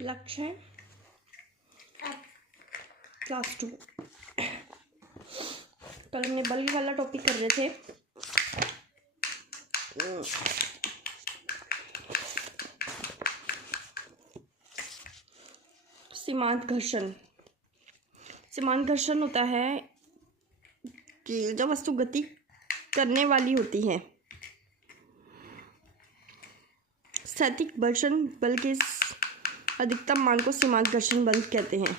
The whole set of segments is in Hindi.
लक्ष्य क्लास 2। कल हमने बल्ब वाला टॉपिक कर रहे थे। सीमांत घर्षण। सीमांत घर्षण होता है कि जब वस्तु गति करने वाली होती है, स्थैतिक घर्षण बल के अधिकतम मान को सीमांत घर्षण बल कहते हैं।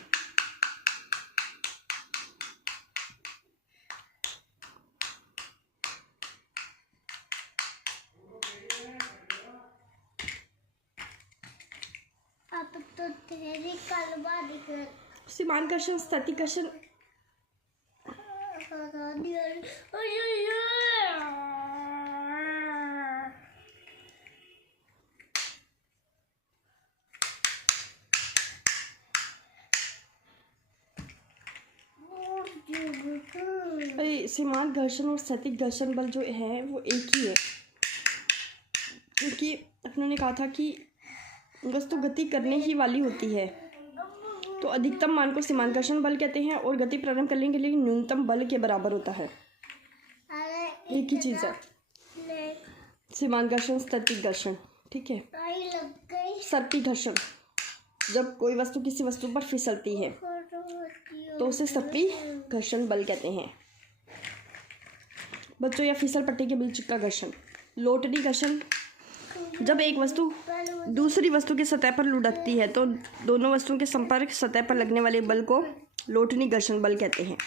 सीमांत घर्षण, स्थैतिक घर्षण सीमांत घर्षण और स्थैतिक घर्षण बल जो है वो एक ही है, क्योंकि उन्होंने कहा था कि वस्तु गति करने ही वाली होती है तो अधिकतम मान को सीमांत घर्षण बल कहते हैं और गति प्रारंभ करने के लिए न्यूनतम बल के बराबर होता है। एक ही चीज़ है सीमांत घर्षण, स्थैतिक घर्षण। ठीक है। सर्पी घर्षण, जब कोई वस्तु किसी वस्तु पर फिसलती है तो उसे सर्पी घर्षण बल कहते हैं। बच्चों या फिसल पट्टी के बीच का घर्षण। लोटनी घर्षण, जब एक वस्तु दूसरी वस्तु की सतह पर लुढ़कती है तो दोनों वस्तुओं के संपर्क सतह पर लगने वाले बल को लोटनी घर्षण बल कहते हैं।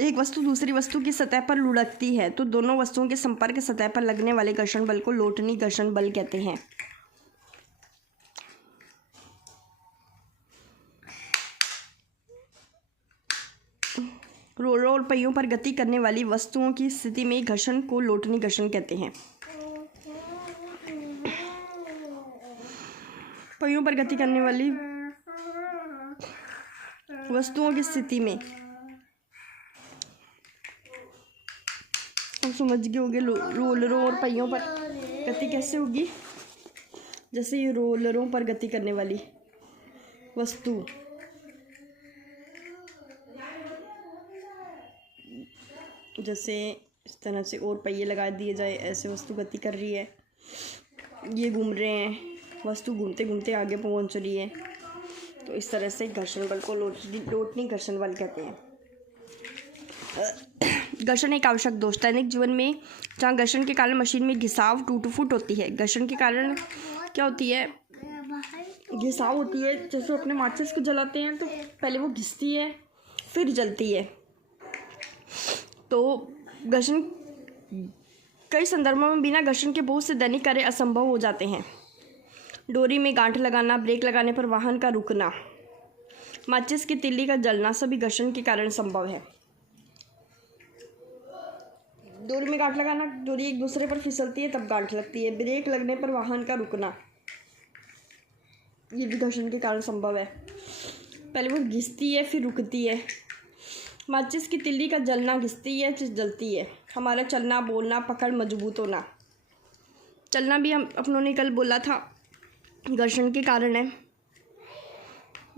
एक वस्तु दूसरी वस्तु की सतह पर लुढ़कती है तो दोनों वस्तुओं के संपर्क सतह पर लगने वाले घर्षण बल को लोटनी घर्षण बल कहते हैं। रोलर और पहियों पर गति करने वाली वस्तुओं की स्थिति में घर्षण को लोटनी घर्षण कहते हैं। पहियों पर गति करने वाली वस्तुओं की स्थिति में हम समझ गए होंगे रोलरों और पहियों पर गति कैसे होगी। जैसे ये रोलरों पर गति करने वाली वस्तु जैसे इस तरह से और पहिए लगा दिए जाए, ऐसे वस्तु गति कर रही है, ये घूम रहे हैं, वस्तु घूमते घूमते आगे पहुंच रही है, तो इस तरह से घर्षण बल को लोटनी घर्षण बल कहते हैं। घर्षण एक आवश्यक दोष। दैनिक जीवन में जहाँ घर्षण के कारण मशीन में घिसाव टूट फूट होती है, घर्षण के कारण क्या होती है, घिसाव होती है। जैसे अपने माचिस को जलाते हैं तो पहले वो घिसती है फिर जलती है, तो घर्षण कई संदर्भों में बिना घर्षण के बहुत से दैनिक कार्य असंभव हो जाते हैं। डोरी में गांठ लगाना, ब्रेक लगाने पर वाहन का रुकना, माचिस की तिल्ली का जलना सभी घर्षण के कारण संभव है। डोरी में गांठ लगाना, डोरी एक दूसरे पर फिसलती है तब गांठ लगती है। ब्रेक लगने पर वाहन का रुकना, ये भी घर्षण के कारण संभव है। पहले वो घिसती है फिर रुकती है। माचिस की तिल्ली का जलना, घिसती है फिर जलती है। हमारा चलना, बोलना, पकड़ मजबूत होना, चलना भी हम अपनों ने कल बोला था घर्षण के कारण है।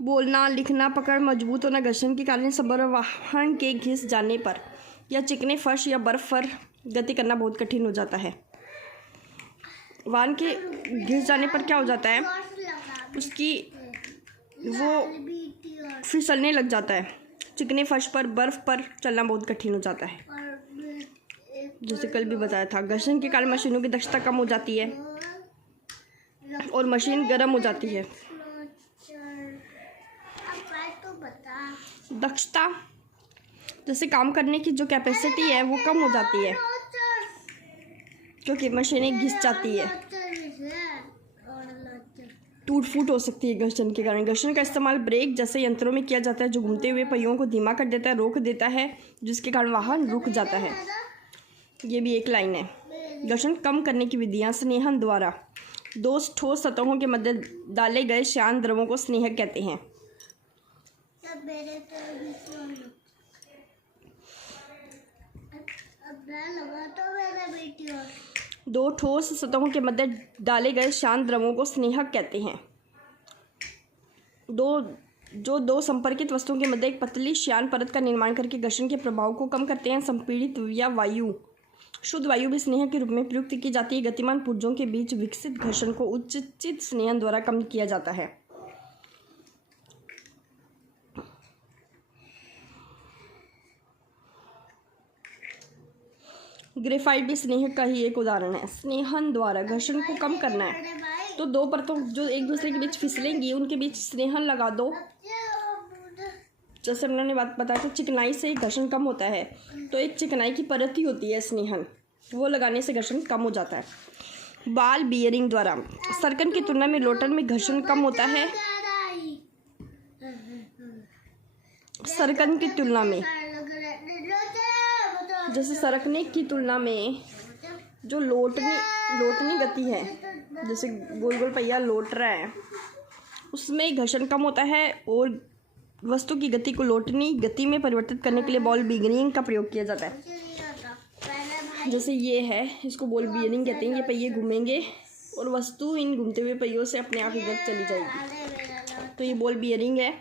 बोलना, लिखना, पकड़ मजबूत होना घर्षण के कारण सब। वाहन के घिस जाने पर या चिकने फर्श या बर्फ पर गति करना बहुत कठिन हो जाता है। वाहन के घिस जाने पर क्या हो जाता है, उसकी वो फिसलने लग जाता है। चिकने फर्श पर, बर्फ पर चलना बहुत कठिन हो जाता है। जैसे कल भी बताया था, घर्षण के कारण मशीनों की दक्षता कम हो जाती है और मशीन गर्म हो जाती है। दक्षता, जैसे काम करने की जो कैपेसिटी है वो कम हो जाती है क्योंकि मशीनें घिस जाती है, टूट फूट हो सकती है घर्षण के कारण। घर्षण का इस्तेमाल ब्रेक जैसे यंत्रों में किया जाता है जो घूमते हुए पहियों को धीमा कर देता है, रोक देता है, जिसके कारण वाहन रुक जाता है। ये भी एक लाइन है। घर्षण कम करने की विधियां। स्नेहन द्वारा दो ठोस सतहों के मध्य डाले गए श्यान द्रवों को स्नेहक कहते हैं। अब लगा तो मेरा वीडियो दो ठोस सतहों के मध्य डाले गए शांत द्रवों को स्नेहक कहते हैं। दो संपर्कित वस्तुओं के मध्य एक पतली श्यान परत का निर्माण करके घर्षण के प्रभाव को कम करते हैं। संपीड़ित या वायु, शुद्ध वायु भी स्नेहक के रूप में प्रयुक्त की जाती है। गतिमान पुर्जों के बीच विकसित घर्षण को उचित स्नेहन द्वारा कम किया जाता है। ग्रेफाइट भी स्नेहक का ही एक उदाहरण है। स्नेहन द्वारा घर्षण को कम करना है तो दो परतों जो एक दूसरे के बीच फिसलेंगी उनके बीच स्नेहन लगा दो। जैसे हमने बात बताया तो चिकनाई से घर्षण कम होता है, तो एक चिकनाई की परत ही होती है स्नेहन, वो लगाने से घर्षण कम हो जाता है। बॉल बियरिंग द्वारा सर्कन की तुलना में रोटर में घर्षण कम होता है। सर्कन की तुलना में, जैसे सरकने की तुलना में जो लोटनी गति है, जैसे गोल गोल पहिया लौट रहा है, उसमें घर्षण कम होता है और वस्तु की गति को लोटनी गति में परिवर्तित करने के लिए बॉल बियरिंग का प्रयोग किया जाता है। जैसे ये है, इसको बॉल बियरिंग कहते हैं। ये पहिए घूमेंगे और वस्तु इन घूमते हुए पहियों से अपने आप इधर चली जाएगी, तो ये बॉल बियरिंग है,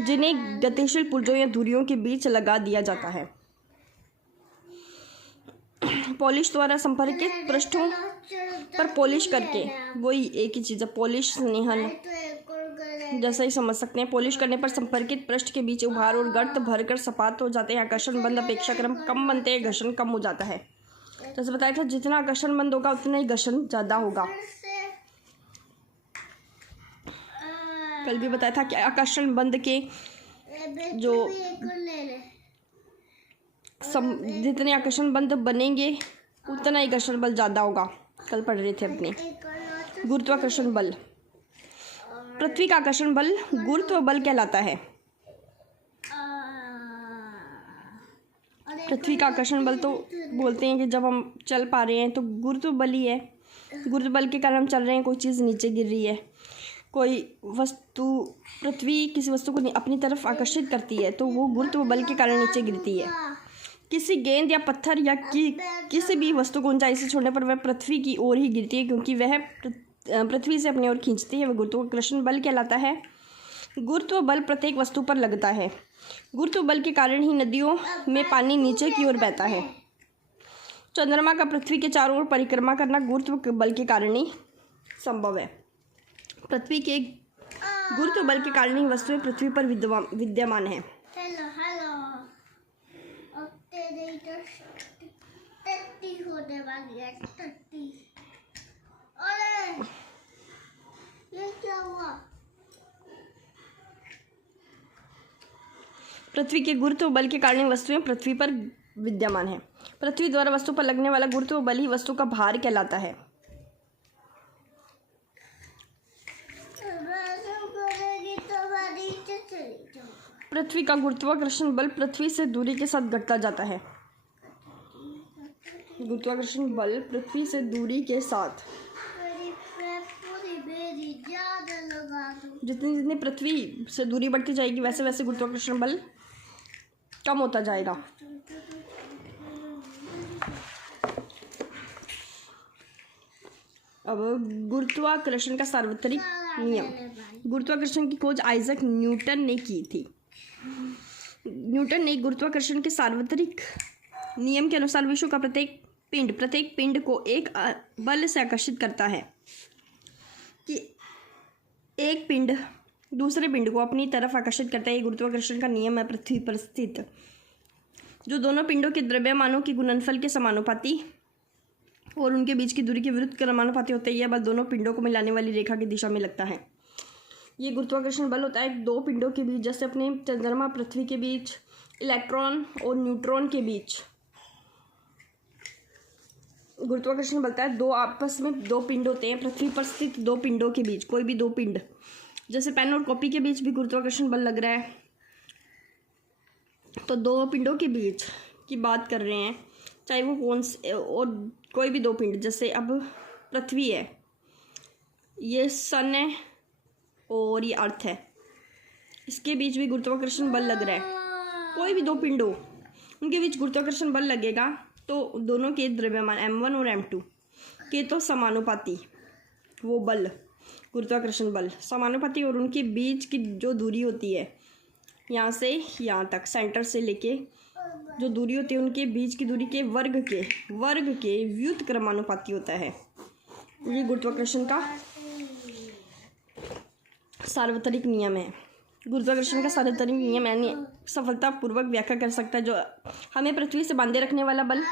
जिन्हें गतिशील पुर्जों या धुरियों के बीच लगा दिया जाता है। पॉलिश द्वारा संपर्कित पृष्ठों पर पॉलिश करके, वही एक ही चीज़ है, पॉलिश स्नेहन जैसा ही समझ सकते हैं। पॉलिश करने पर संपर्कित पृष्ठ के बीच उभार और गर्त भरकर सपाट हो जाते हैं। आकर्षण बंद अपेक्षाक्रम कम बनते हैं, घर्षण कम हो जाता है। जैसे बताया था, जितना आकर्षण बंद होगा उतना ही घर्षण ज़्यादा होगा। कल भी बताया था कि आकर्षण बंद के जो जितने आकर्षण बंद बनेंगे उतना ही घर्षण बल ज़्यादा होगा। कल पढ़ रहे थे अपने। गुरुत्वाकर्षण बल, पृथ्वी का आकर्षण बल गुरुत्व बल कहलाता है। पृथ्वी का आकर्षण बल तो बोलते हैं कि जब हम चल पा रहे हैं तो गुरुत्व बल ही है। गुरुत्व बल के कारण हम चल रहे हैं, कोई चीज़ नीचे गिर रही है, कोई वस्तु, पृथ्वी किसी वस्तु को अपनी तरफ आकर्षित करती है तो वो गुरुत्व बल के कारण नीचे गिरती है। किसी गेंद या पत्थर या किसी भी वस्तु को ऊंचाई से छोड़ने पर वह पृथ्वी की ओर ही गिरती है, क्योंकि वह पृथ्वी से अपनी ओर खींचती है। वह गुरुत्वाकर्षण बल कहलाता है। गुरुत्व बल प्रत्येक वस्तु पर लगता है। गुरुत्व बल के कारण ही नदियों में पानी नीचे की ओर बहता है। चंद्रमा का पृथ्वी के चारों ओर परिक्रमा करना गुरुत्व बल के कारण ही संभव है। पृथ्वी के गुरुत्व बल के कारण ही वस्तुएं पृथ्वी पर विद्यमान है। पृथ्वी के गुरुत्व बल के कारण वस्तुएं पृथ्वी पर विद्यमान है। पृथ्वी द्वारा वस्तु पर लगने वाला गुरुत्व बल ही वस्तु का भार कहलाता है। पृथ्वी का गुरुत्वाकर्षण बल पृथ्वी से दूरी के साथ घटता जाता है। गुरुत्वाकर्षण बल पृथ्वी से दूरी के साथ, जितनी जितनी पृथ्वी से दूरी बढ़ती जाएगी वैसे वैसे गुरुत्वाकर्षण बल कम होता जाएगा। अब गुरुत्वाकर्षण का सार्वत्रिक नियम। गुरुत्वाकर्षण की खोज आइजैक न्यूटन ने की थी। न्यूटन ने गुरुत्वाकर्षण के सार्वत्रिक नियम के अनुसार विश्व का प्रत्येक पिंड को एक बल से आकर्षित करता है कि एक पिंड दूसरे पिंड को अपनी तरफ आकर्षित करता है। ये गुरुत्वाकर्षण का नियम है। पृथ्वी पर स्थित जो दोनों पिंडों के द्रव्यमानों के गुणनफल के समानुपाती और उनके बीच की दूरी के विरुद्ध क्रमानुपाती होता है, यह बल दोनों पिंडों को मिलाने वाली रेखा की दिशा में लगता है। ये गुरुत्वाकर्षण बल होता है दो पिंडों के बीच, जैसे अपने चंद्रमा पृथ्वी के बीच, इलेक्ट्रॉन और न्यूट्रॉन के बीच गुरुत्वाकर्षण बल है। दो आपस में दो पिंड होते हैं, पृथ्वी पर स्थित दो पिंडों के बीच कोई भी दो पिंड, जैसे पेन और कॉपी के बीच भी गुरुत्वाकर्षण बल लग रहा है, तो दो पिंडों के बीच की बात कर रहे हैं, चाहे वो कौन से और कोई भी दो पिंड, जैसे अब पृथ्वी है, ये सन है और ये अर्थ है, इसके बीच भी गुरुत्वाकर्षण बल लग रहा है। कोई भी दो पिंडों उनके बीच गुरुत्वाकर्षण बल लगेगा तो दोनों के द्रव्यमान m1 और m2 के तो समानुपाती वो बल, गुरुत्वाकर्षण बल समानुपाती, और उनके बीच की जो दूरी होती है यहाँ से यहाँ तक, सेंटर से लेके जो दूरी होती है उनके बीच की दूरी के वर्ग के व्युत्क्रमानुपाती होता है। ये गुरुत्वाकर्षण का सार्वत्रिक नियम है। गुरुत्वाकर्षण का सार्वत्रिक नियम यानी सफलतापूर्वक व्याख्या कर सकता है जो हमें पृथ्वी से बांधे रखने वाला बल,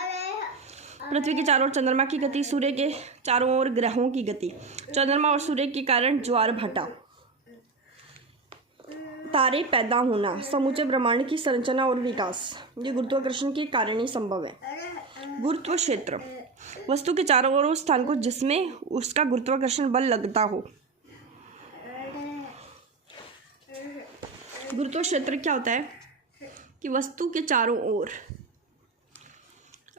पृथ्वी के चारों ओर चंद्रमा की गति, सूर्य के चारों ओर ग्रहों की गति, चंद्रमा और सूर्य के कारण ज्वार भाटा, तारे पैदा होना, समूचे ब्रह्मांड की संरचना और विकास, ये गुरुत्वाकर्षण के कारण ही संभव है। गुरुत्व क्षेत्र वस्तु के चारों ओर उस स्थान को जिसमें उसका गुरुत्वाकर्षण बल लगता हो। गुरुत्व क्षेत्र क्या होता है कि वस्तु के चारों ओर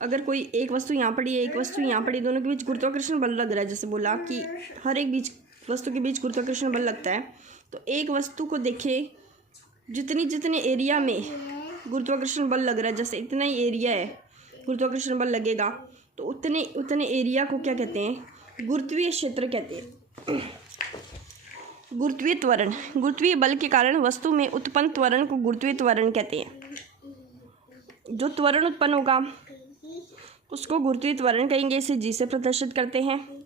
अगर कोई एक वस्तु यहाँ पड़ी है, एक वस्तु यहाँ पड़ी, दोनों के बीच गुरुत्वाकर्षण बल लग रहा है, जैसे बोला कि हर एक बीच वस्तु के बीच गुरुत्वाकर्षण बल लगता है, तो एक वस्तु को देखे जितने एरिया में गुरुत्वाकर्षण बल लग रहा है, जैसे इतना ही एरिया है गुरुत्वाकर्षण बल लगेगा, तो उतने एरिया को क्या कहते हैं, गुरुत्वीय क्षेत्र कहते हैं। गुरुत्वीय त्वरण, गुरुत्वीय बल के कारण वस्तु में उत्पन्न त्वरण को गुरुत्वीय त्वरण कहते हैं। जो त्वरण उत्पन्न होगा उसको गुरुत्वीय त्वरण कहेंगे, इसे जी से प्रदर्शित करते हैं।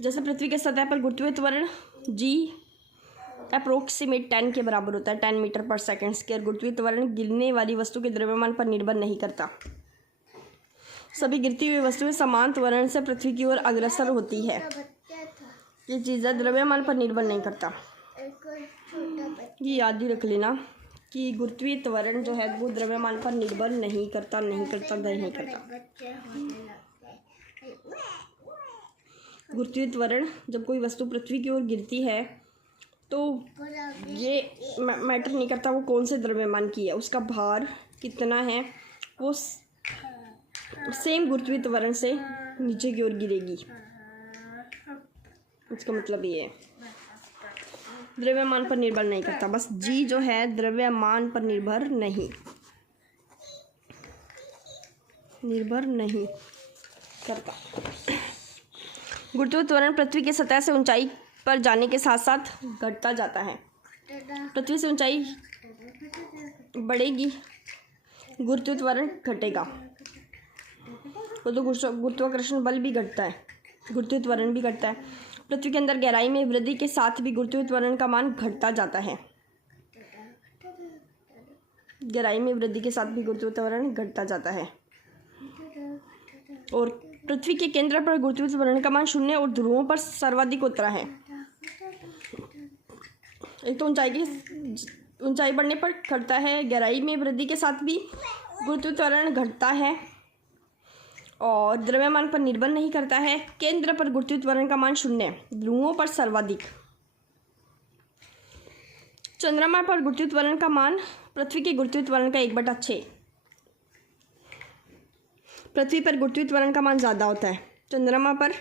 जैसे पृथ्वी के सतह पर गुरुत्वीय त्वरण जी अप्रोक्सीमेट 10 के बराबर होता है, 10 मीटर पर सेकेंड स्क्वायर। गुरुत्वीय त्वरण गिरने वाली वस्तु के द्रव्यमान पर निर्भर नहीं करता। सभी गिरती हुई वस्तुएं समान त्वरण से पृथ्वी की ओर अग्रसर होती है। ये चीज़ें द्रव्यमान पर निर्भर नहीं करता। ये याद ही रख लेना कि गुरुत्वीय त्वरण जो है वो द्रव्यमान पर निर्भर नहीं करता। गुरुत्वीय त्वरण जब कोई वस्तु पृथ्वी की ओर गिरती है तो ये मैटर नहीं करता वो कौन से द्रव्यमान की है, उसका भार कितना है, वो सेम गुरुत्वीय त्वरण से नीचे की ओर गिरेगी। इसका मतलब ये है द्रव्यमान पर निर्भर नहीं करता। बस जी जो है द्रव्यमान पर निर्भर नहीं करता। गुरुत्वीय त्वरण पृथ्वी की सतह से ऊंचाई पर जाने के साथ साथ घटता जाता है। पृथ्वी से ऊंचाई बढ़ेगी, गुरुत्वीय त्वरण घटेगा, तो गुरुत्वाकर्षण बल भी घटता है, गुरुत्वीय त्वरण भी घटता है। पृथ्वी के अंदर गहराई में वृद्धि के साथ भी गुरुत्वीय त्वरण का मान घटता जाता है। गहराई में वृद्धि के साथ भी गुरुत्वीय त्वरण घटता जाता है। और पृथ्वी के केंद्र पर गुरुत्वीय त्वरण का मान 0 और ध्रुवों पर सर्वाधिक होता है। एक तो ऊंचाई बढ़ने पर घटता है, गहराई में वृद्धि के साथ भी गुरुत्वीय त्वरण घटता है और द्रव्यमान पर निर्भर नहीं करता है। केंद्र पर गुरुत्वीय त्वरण का मान 0, ध्रुवों पर सर्वाधिक। चंद्रमा पर गुरुत्वीय त्वरण का मान पृथ्वी के गुरुत्वीय त्वरण का 1/6। पृथ्वी पर गुरुत्वीय त्वरण का मान ज़्यादा होता है, चंद्रमा पर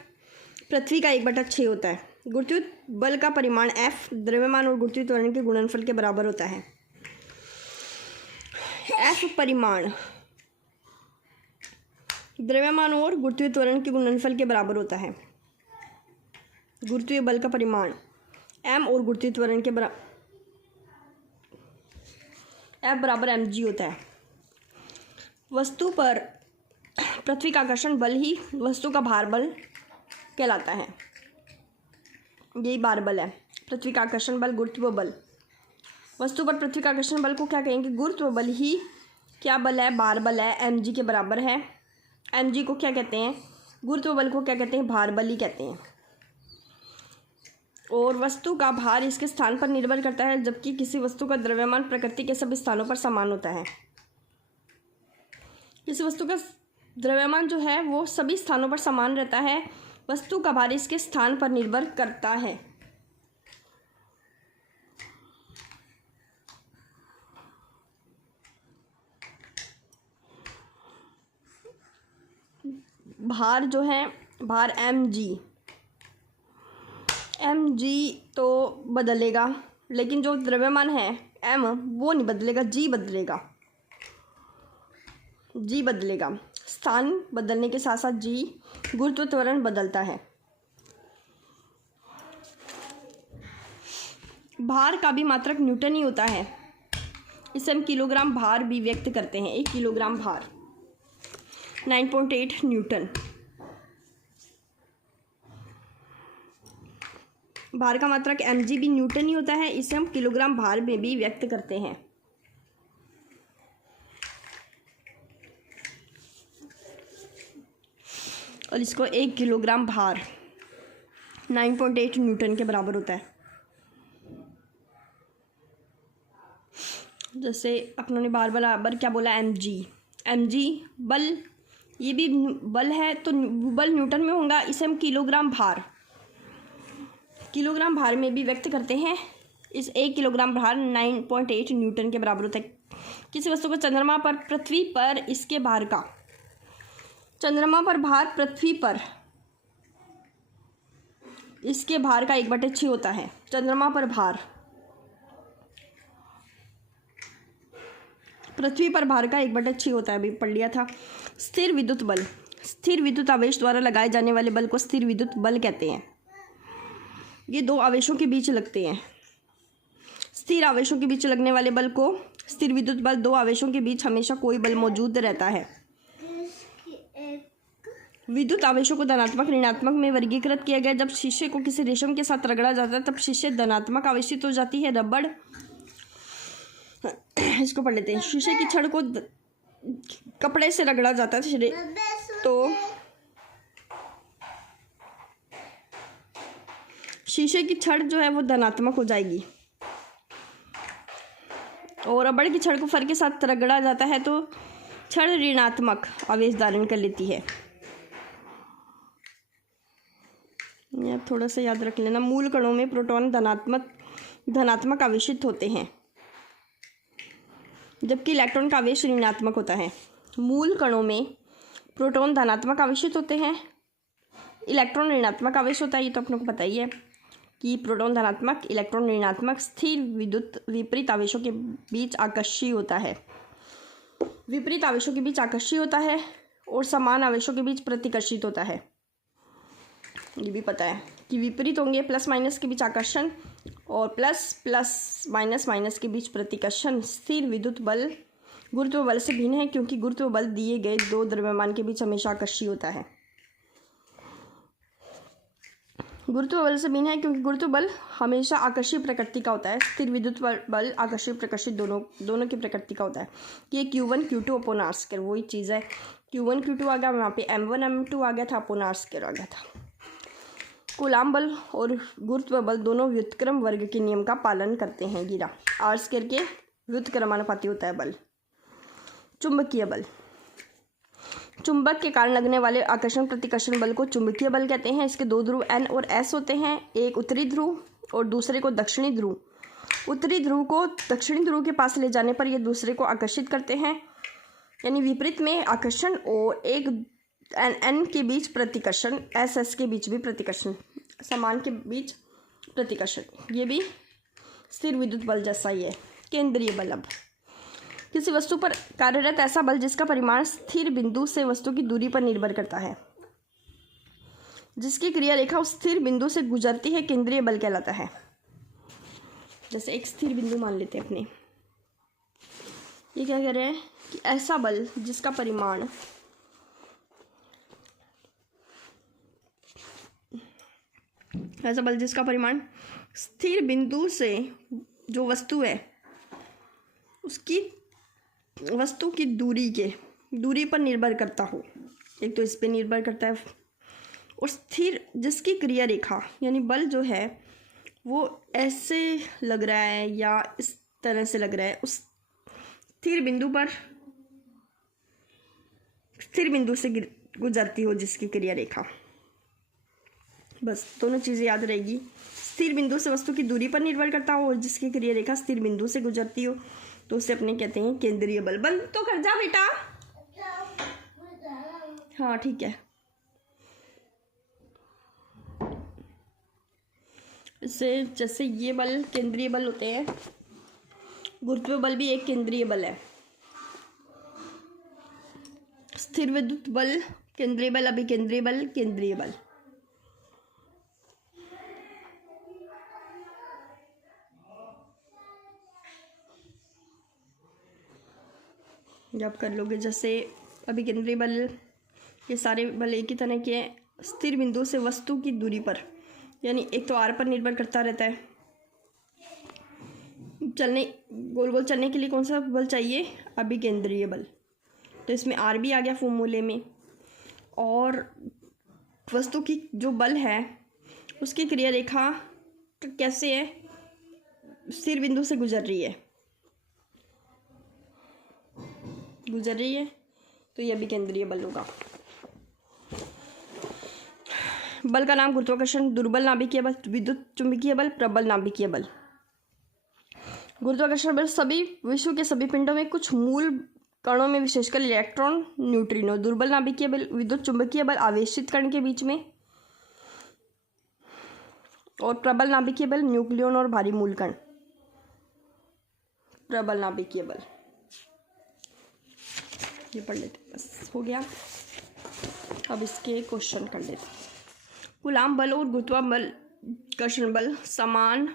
पृथ्वी का 1/6 होता है। गुरुत्वीय बल का परिमाण F द्रव्यमान और गुरुत्वीय त्वरण के गुणनफल के बराबर होता है। F परिमाण द्रव्यमान और गुरुत्वीय त्वरण के गुणनफल के बराबर होता है। गुरुत्वीय बल का परिमाण m और गुरुत्वीय त्वरण के बराबर F बराबर mg होता है। वस्तु पर पृथ्वी का आकर्षण बल ही वस्तु का भार बल कहलाता है। यही भार बल है। पृथ्वी का आकर्षण बल, गुरुत्व बल। वस्तु पर पृथ्वी का आकर्षण बल को क्या कहेंगे, गुरुत्व बल ही क्या बल है, भार बल है, mg के बराबर है। mg को क्या कहते हैं, गुरुत्व बल को क्या कहते हैं, भार बल ही कहते हैं। और वस्तु का भार इसके स्थान पर निर्भर करता है, जबकि किसी वस्तु का द्रव्यमान प्रकृति के सभी स्थानों पर समान होता है। किसी वस्तु का द्रव्यमान जो है वो सभी स्थानों पर समान रहता है, वस्तु का भार इसके स्थान पर निर्भर करता है। भार जो है, भार mg तो बदलेगा, लेकिन जो द्रव्यमान है m वो नहीं बदलेगा, g बदलेगा। स्थान बदलने के साथ साथ जी गुरुत्व त्वरण बदलता है। भार का भी मात्रक न्यूटन ही होता है। इसे हम किलोग्राम भार भी व्यक्त करते हैं। 1 किलोग्राम भार 9.8 न्यूटन। भार का मात्रक mg भी न्यूटन ही होता है। इसे हम किलोग्राम भार में भी व्यक्त करते हैं। और इसको 1 किलोग्राम भार 9.8 न्यूटन के बराबर होता है। जैसे अपनों ने बार बराबर क्या बोला, mg बल, ये भी बल है तो बल न्यूटन में होगा। इसे हम किलोग्राम भार में भी व्यक्त करते हैं। इस 1 किलोग्राम भार 9.8 न्यूटन के बराबर होता है। किसी वस्तु को चंद्रमा पर पृथ्वी पर इसके भार का, चंद्रमा पर भार पृथ्वी पर इसके भार का 1/6 होता है। चंद्रमा पर भार पृथ्वी पर भार का 1/6 होता है, अभी पढ़ लिया था। स्थिर विद्युत बल, स्थिर विद्युत आवेश द्वारा लगाए जाने वाले बल को स्थिर विद्युत बल कहते हैं। ये 2 आवेशों के बीच लगते हैं। स्थिर आवेशों के बीच लगने वाले बल को स्थिर विद्युत बल। 2 आवेशों के बीच हमेशा कोई बल मौजूद रहता है। विद्युत आवेशों को धनात्मक ऋणात्मक में वर्गीकृत किया गया। जब शीशे को किसी रेशम के साथ रगड़ा जाता है तब शीशे धनात्मक आवेशित हो जाती है। रबड़, इसको पढ़ लेते हैं। शीशे की छड़ को कपड़े से रगड़ा जाता है तो शीशे की छड़ जो है वो धनात्मक हो जाएगी, और रबड़ की छड़ को फर के साथ रगड़ा जाता है तो छड़ ऋणात्मक आवेश धारण कर लेती है। ये थोड़ा सा याद रख लेना। मूल कणों में प्रोटॉन धनात्मक आवेशित होते हैं, जबकि इलेक्ट्रॉन का आवेश ऋणात्मक होता है। मूल कणों में प्रोटॉन धनात्मक आवेशित होते हैं, इलेक्ट्रॉन ऋणात्मक आवेश होता है। ये तो अपने को पता ही है कि प्रोटॉन धनात्मक, इलेक्ट्रॉन ऋणात्मक। स्थिर विद्युत विपरीत आवेशों के बीच आकर्षीय होता है। विपरीत आवेशों के बीच आकर्षीय होता है और समान आवेशों के बीच प्रतिकर्षित होता है। ये भी पता है कि विपरीत होंगे, प्लस माइनस के बीच आकर्षण और प्लस प्लस माइनस माइनस के बीच प्रतिकर्षण। स्थिर विद्युत बल गुरुत्व बल से भिन्न है क्योंकि गुरुत्व बल दिए गए 2 द्रव्यमान के बीच हमेशा आकर्षीय होता है। गुरुत्व बल से भिन्न है क्योंकि गुरुत्व बल हमेशा आकर्षीय प्रकृति का होता है। स्थिर विद्युत बल आकर्षीय प्रकर्षित दोनों की प्रकृति का होता है। ये Q1 Q2 upon are square वही चीज़ है। Q1 Q2 आ गया, वहाँ पे M1 M2 आ गया था, अपॉन आर स्क्वायर आ गया था। कूलाम बल और गुरुत्व बल दोनों व्युत्क्रम वर्ग के नियम का पालन करते हैं। गिरा आर स्क्वायर के व्युत्क्रमानुपाती होता है बल। चुंबकीय बल, चुंबक के कारण लगने वाले आकर्षण प्रतिकर्षण बल को चुंबकीय बल कहते हैं। इसके 2 ध्रुव N और S होते हैं, एक उत्तरी ध्रुव और दूसरे को दक्षिणी ध्रुव। उत्तरी ध्रुव को दक्षिणी ध्रुव के पास ले जाने पर ये दूसरे को आकर्षित करते हैं, यानी विपरीत में आकर्षण, और एक N के बीच प्रतिकर्षण, S के बीच भी प्रतिकर्षण, समान के बीच प्रतिकर्षण। ये भी स्थिर विद्युत बल जैसा ही है। केंद्रीय बल, अब किसी वस्तु पर कार्यरत ऐसा बल जिसका परिमाण स्थिर बिंदु से वस्तु की दूरी पर निर्भर करता है, जिसकी क्रिया रेखा उस स्थिर बिंदु से गुजरती है, केंद्रीय बल कहलाता है। जैसे एक स्थिर बिंदु मान लेते हैं अपने, ये क्या कह रहे हैं कि ऐसा बल जिसका परिमाण स्थिर बिंदु से जो वस्तु है उसकी वस्तु की दूरी पर निर्भर करता हो। एक तो इस पे निर्भर करता है, और स्थिर जिसकी क्रिया रेखा यानी बल जो है वो ऐसे लग रहा है या इस तरह से लग रहा है, उस स्थिर बिंदु से गुजरती हो जिसकी क्रिया रेखा। बस दोनों चीज़ें याद रहेगी। स्थिर बिंदु से वस्तु की दूरी पर निर्भर करता हो और जिसकी क्रिया रेखा स्थिर बिंदु से गुजरती हो तो उसे अपने कहते हैं केंद्रीय बल। बंद तो कर जा बेटा। हाँ ठीक है। इससे जैसे ये बल केंद्रीय बल होते हैं, गुरुत्व बल भी एक केंद्रीय बल है। स्थिर विद्युत बल, केंद्रीय बल, अभिकेंद्रीय बल, केंद्रीय बल। जब कर लोगे, जैसे अभिकेंद्रीय बल, ये सारे बल एक ही तरह के हैं। स्थिर बिंदु से वस्तु की दूरी पर, यानी एक तो आर पर निर्भर करता रहता है। चलने, गोल गोल चलने के लिए कौन सा बल चाहिए? अभिकेंद्रीय बल। तो इसमें आर भी आ गया फॉर्मूले में। और वस्तु की जो बल है उसकी क्रिया रेखा कैसे है? स्थिर बिंदु से गुजर रही है, तो ये अभिकेंद्रीय बल होगा। बल का नाम गुरुत्वाकर्षण, दुर्बल नाभिकीय बल, विद्युत चुंबकीय बल, प्रबल नाभिकीय बल। गुरुत्वाकर्षण बल सभी विश्व के सभी पिंडों में कुछ मूल कणों में, विशेषकर इलेक्ट्रॉन, न्यूट्रिनो। दुर्बल नाभिकीय बल, विद्युत चुंबकीय बल आवेशित कण के बीच में। और प्रबल नाभिकीय बल, न्यूक्लियन और भारी मूल कण। प्रबल नाभिकीय बल ये पढ़ लेते, बस हो गया। अब इसके क्वेश्चन कर लेते। कूलाम बल और गुरुत्वाकर्षण बल समान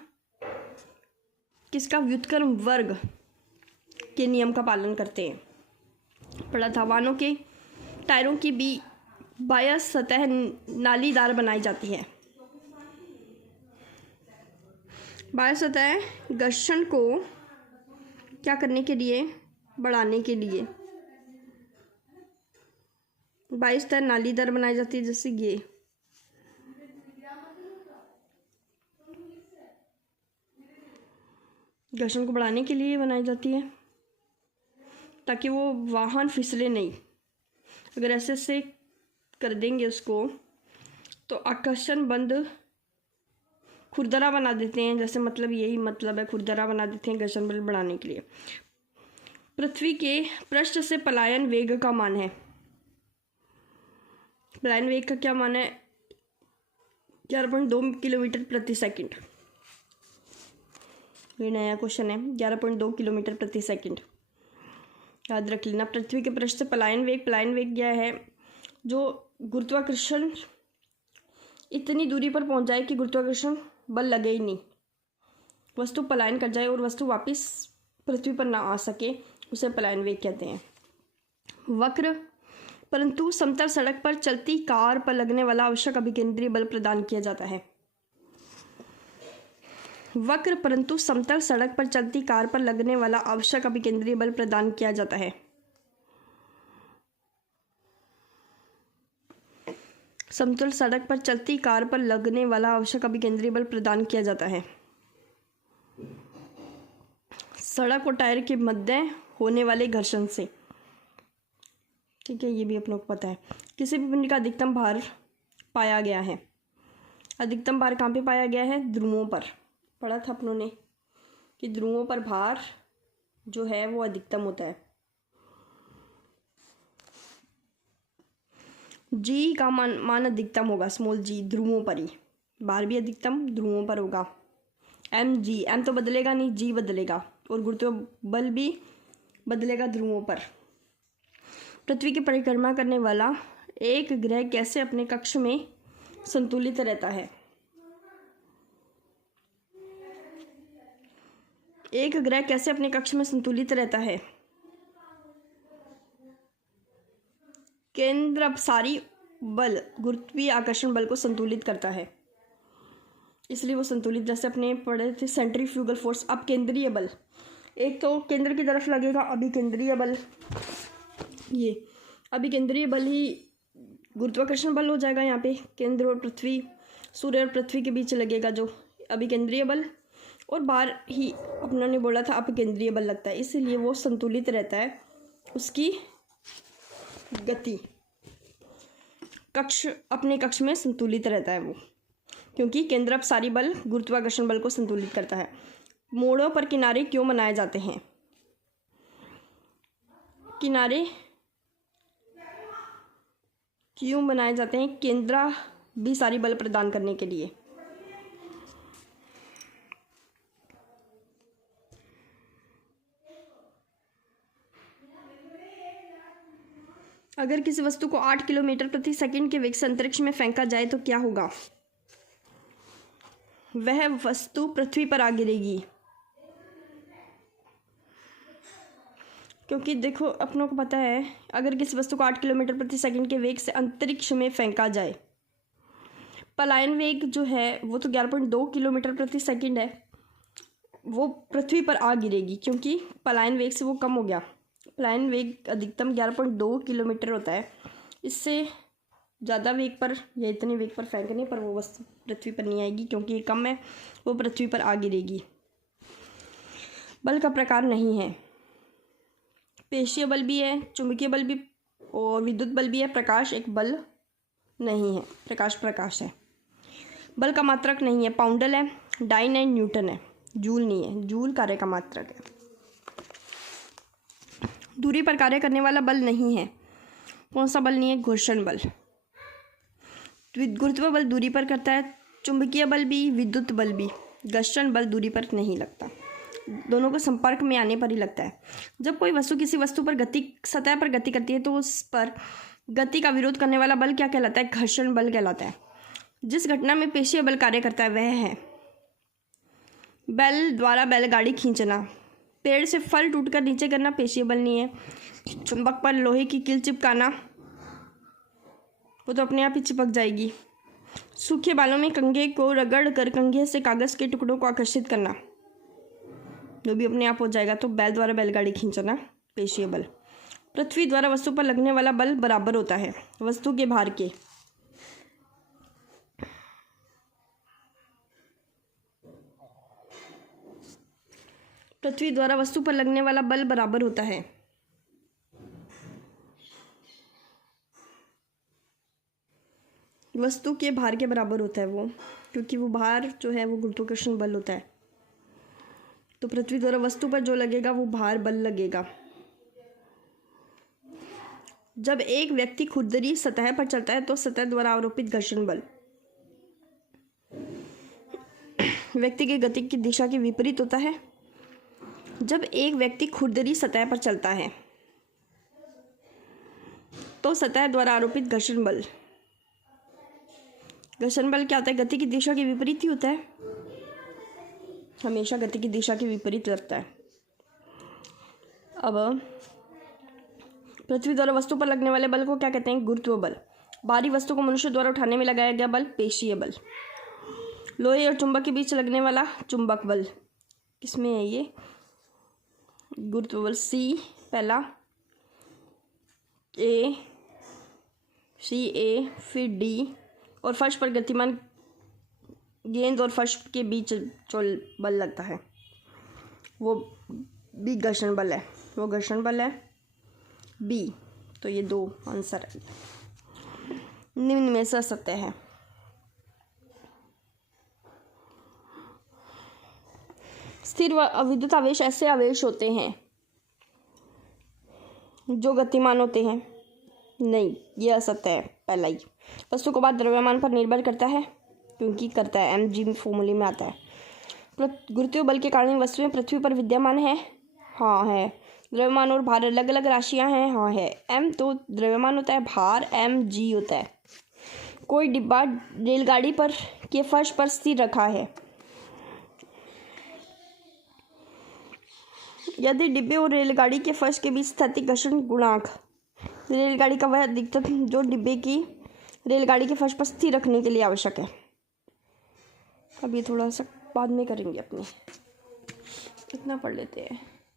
किसका व्युत्क्रम वर्ग के नियम का पालन करते हैं? पढ़ा था। वाहनों के टायरों की भी बाह्य सतह नालीदार बनाई जाती है। बाह्य सतह घर्षण को क्या करने के लिए? बढ़ाने के लिए बाह्य सतह नालीदार बनाई जाती है, जैसे ये। घर्षण को बढ़ाने के लिए बनाई जाती है ताकि वो वाहन फिसले नहीं। अगर ऐसे ऐसे कर देंगे उसको तो आकर्षण बंद खुरदरा बना देते हैं, जैसे मतलब यही मतलब है, खुरदरा बना देते हैं घर्षण बल बढ़ाने के लिए। पृथ्वी के पृष्ठ से पलायन वेग का मान है। पलायन वेग का क्या मान है? 11.2 किलोमीटर प्रति सेकंड। ये नया क्वेश्चन है, 11.2 किलोमीटर प्रति सेकंड। याद रख लेना। पृथ्वी के पृष्ठ से पलायन वेग क्या है? जो गुरुत्वाकर्षण इतनी दूरी पर पहुंच जाए कि गुरुत्वाकर्षण बल लगे ही नहीं, वस्तु पलायन कर जाए और वस्तु वापस पृथ्वी पर ना आ सके, उसे पलायन वेग कहते हैं। वक्र परंतु समतल सड़क पर चलती कार पर लगने वाला आवश्यक अभिकेंद्रीय बल प्रदान किया जाता है। वक्र परंतु समतल सड़क पर चलती कार पर लगने वाला आवश्यक अभिकेंद्रीय बल प्रदान किया जाता है। समतल सड़क पर चलती कार पर लगने वाला आवश्यक अभिकेंद्रीय बल प्रदान किया जाता है। सड़क और टायर के मध्य होने वाले घर्षण से। ठीक है, ये भी अपनों को पता है। किसी भी पिंड का अधिकतम भार पाया गया है। अधिकतम भार कहाँ पे पाया गया है? ध्रुवों पर। पढ़ा था अपनों ने कि ध्रुवों पर भार जो है वो अधिकतम होता है। जी का मान अधिकतम होगा, स्मॉल जी, ध्रुवों पर ही। भार भी अधिकतम ध्रुवों पर होगा। एम जी, एम तो बदलेगा नहीं, जी बदलेगा। और गुरुत्व बल भी बदलेगा ध्रुवों पर। पृथ्वी की परिक्रमा करने वाला एक ग्रह कैसे अपने कक्ष में संतुलित रहता है? एक ग्रह कैसे अपने कक्ष में संतुलित रहता है? केंद्र अपसारी बल गुरुत्वीय आकर्षण बल को संतुलित करता है, इसलिए वो संतुलित। जैसे अपने पढ़े थे सेंट्रीफ्यूगल फोर्स। अब केंद्रीय बल, एक तो केंद्र की तरफ लगेगा अभिकेंद्रीय बल। ये अभिकेंद्रीय बल ही गुरुत्वाकर्षण बल हो जाएगा। यहाँ पे केंद्र और पृथ्वी, सूर्य और पृथ्वी के बीच लगेगा जो अभिकेंद्रीय बल, और बाहर ही अपनों ने बोला था अपकेंद्रीय बल लगता है, इसीलिए वो संतुलित रहता है। उसकी गति कक्ष, अपने कक्ष में संतुलित रहता है वो, क्योंकि केंद्र अपसारी बल गुरुत्वाकर्षण बल को संतुलित करता है। मोड़ों पर किनारे क्यों बनाए जाते हैं? किनारे क्यों बनाए जाते हैं? केंद्र भी सारी बल प्रदान करने के लिए। अगर किसी वस्तु को 8 किलोमीटर प्रति सेकंड के वेग से अंतरिक्ष में फेंका जाए तो क्या होगा? वह वस्तु पृथ्वी पर आ गिरेगी, क्योंकि देखो अपनों को पता है अगर किसी वस्तु को 8 किलोमीटर प्रति सेकंड के वेग से अंतरिक्ष में फेंका जाए, पलायन वेग जो है वो तो 11.2 किलोमीटर प्रति सेकंड है, वो पृथ्वी पर आ गिरेगी क्योंकि पलायन वेग से वो कम हो गया। पलायन वेग अधिकतम 11.2 किलोमीटर होता है, इससे ज़्यादा वेग पर या इतने वेग पर फेंकने पर वो वस्तु पृथ्वी पर नहीं आएगी, क्योंकि ये कम है, वो पृथ्वी पर आ गिरेगी। बल का प्रकार नहीं है, पेशीय बल भी है, चुंबकीय बल भी और विद्युत बल भी है। प्रकाश एक बल नहीं है, प्रकाश है। बल का मात्रक नहीं है, पाउंडल है, डाइन है, न्यूटन है, जूल नहीं है, जूल कार्य का मात्रक है। दूरी पर कार्य करने वाला बल नहीं है, कौन सा बल नहीं है? घर्षण बल। गुरुत्व बल दूरी पर करता है, चुंबकीय बल भी, विद्युत बल भी। घर्षण बल दूरी पर नहीं लगता, दोनों को संपर्क में आने पर ही लगता है। जब कोई वस्तु किसी वस्तु पर सतह पर गति करती है तो उस पर गति का विरोध करने वाला बल क्या कहलाता है? घर्षण बल कहलाता है। जिस घटना में पेशीय बल कार्य करता है वह है बैल द्वारा बैलगाड़ी खींचना, पेड़ से फल टूटकर नीचे गिरना पेशीय बल नहीं है। चुंबक पर लोहे की कील चिपकाना, वो तो अपने आप ही चिपक जाएगी। सूखे बालों में कंघे को रगड़ कर कंघे से कागज के टुकड़ों को आकर्षित करना, जो भी अपने आप हो जाएगा। तो बैल द्वारा बैलगाड़ी खींचना पेशीय बल। पृथ्वी द्वारा वस्तु पर लगने वाला बल बराबर होता है वस्तु के भार के। पृथ्वी द्वारा वस्तु पर लगने वाला बल बराबर होता है वस्तु के भार के बराबर होता है वो, क्योंकि वो भार जो है वो गुरुत्वाकर्षण बल होता है। तो पृथ्वी द्वारा वस्तु पर जो लगेगा वो भार बल लगेगा। जब एक व्यक्ति खुरदरी सतह पर चलता है तो सतह द्वारा आरोपित घर्षण बल व्यक्ति की गति की दिशा के विपरीत होता है। जब एक व्यक्ति खुरदरी सतह पर चलता है तो सतह द्वारा आरोपित घर्षण बल क्या होता है? गति की दिशा के विपरीत ही होता है, हमेशा गति की दिशा के विपरीत लगता है। अब पृथ्वी द्वारा वस्तु पर लगने वाले बल को क्या कहते हैं? गुरुत्व बल। भारी वस्तु को मनुष्य द्वारा उठाने में लगाया गया बल पेशीय बल। लोहे और चुंबक के बीच लगने वाला चुंबक बल किसमें है? ये गुरुत्व बल सी पहला, ए फिर डी, और फर्श पर गतिमान गेंद और फर्श के बीच जो बल लगता है वो भी घर्षण बल है, वो घर्षण बल है बी। तो ये दो आंसर है। निम्न में से सत्य है। स्थिर व अविद्युत आवेश ऐसे आवेश होते हैं जो गतिमान होते हैं। नहीं, यह असत्य है पहला ही। वस्तु का भार द्रव्यमान पर निर्भर करता है, क्योंकि करता है, mg फॉर्मूले में आता है। गुरुत्वीय बल के कारण वस्तुएं पृथ्वी पर विद्यमान है। हाँ है। द्रव्यमान और भार अलग अलग राशियां हैं। हाँ है। m तो द्रव्यमान होता है, भार mg होता है। कोई डिब्बा रेलगाड़ी पर के फर्श पर स्थिर रखा है। यदि डिब्बे और रेलगाड़ी के फर्श के बीच स्थैतिक घर्षण गुणांक रेलगाड़ी का वह अधिकतम जो डिब्बे की रेलगाड़ी के फर्श पर स्थिर रखने के लिए आवश्यक है। अब ये थोड़ा सा बाद में करेंगे, अपनी इतना पढ़ लेते हैं।